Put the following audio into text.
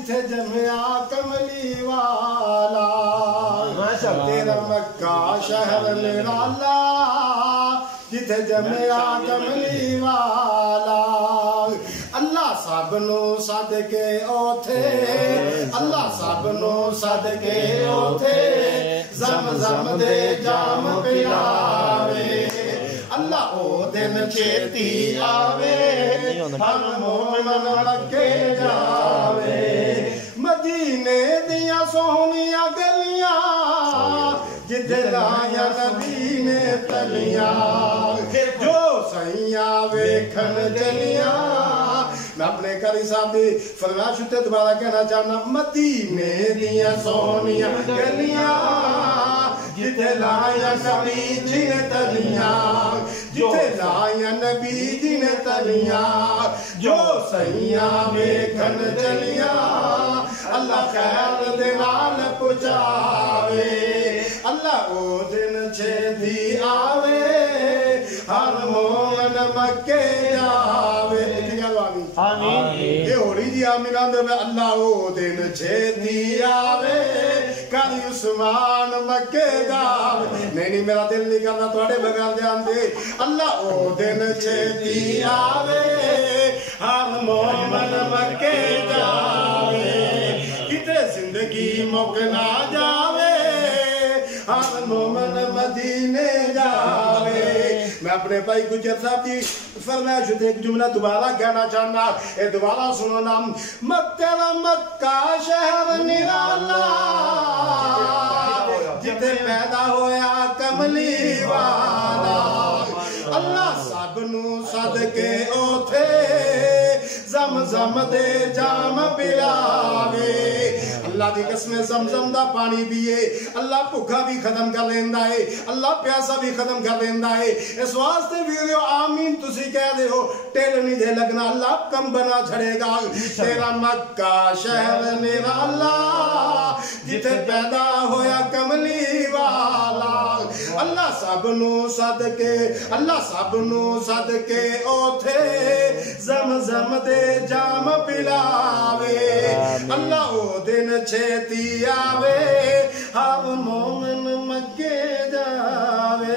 जिथे जमया कमली वाला, तेरा मक्का शहर निराला, जिथे जमया कमली वाला। अल्लाह सबनू सदके ओथे, अल्लाह सबनू सदके ओथे, ज़म-ज़म दे जाम पिलावे। अल्लाह ओ दिन छेती आवे, हर मोमिन मक्के जावे। मदीने दिया सोहनिया गलियां, जिथे लाया नबी ने तलियां, जो सैया वेखन चलिया। मैं अपने कारी साहब की फरमाइश उत्ते दोबारा कहना चाहना, मदीने दिया सोहनिया गलियां, जिथे लाया नबी जी ने तलियां, जिथे लाया नबी जी ने तलियां, जो सैया वेखन चलिया। अल्लाह खैर दे नाल पुचावे, अल्लाह ओ दिन छेती आवे, हर मोमिन मक्के जावे। ये होली जी आमीन आंदे में अल्लाह ओ दिन छेती आवे, कल उस्मान मक्के जावे। नहीं मेरा दिल नहीं करना थोड़े बगैर ध्यान दे। अल्लाह ओ दिन छेती आवे, हर मोमिन मक्के जावे, किते जिंदगी मुक ना जावे, हर मोमिन मदीने जावे। मैं अपने भाई गुजर साहब की फरमाइश एक जुमला दोबारा कहना चाहना, ये दोबारा सुनो ना। तेरा मक्का शहर निराला, जिथे पैदा होया कमली वाला। अल्लाह सबनू सदके ओथे, ज़म-ज़म दे जाम पिलावे। अल्लाह की कसम ज़म-ज़म दा पानी पिए, अल्लाह भुखा भी खत्म कर लेंदा है, अल्लाह प्यासा भी खत्म कर लेंदा है। इस वास्ते वीडियो आमीन तुसी कह दे हो, टेल नहीं दे लगना, अल्लाह कम बना छड़ेगा। तेरा मक्का शहर निराला, जिथे पैदा होया कमली वाला। अल्लाह सबनू सदके, अल्लाह सबनू सदके ओथे, ज़म-ज़म दे जाम पिलावे। अल्लाह ओ दिन छेती आवे, हर मोमिन मक्के जावे।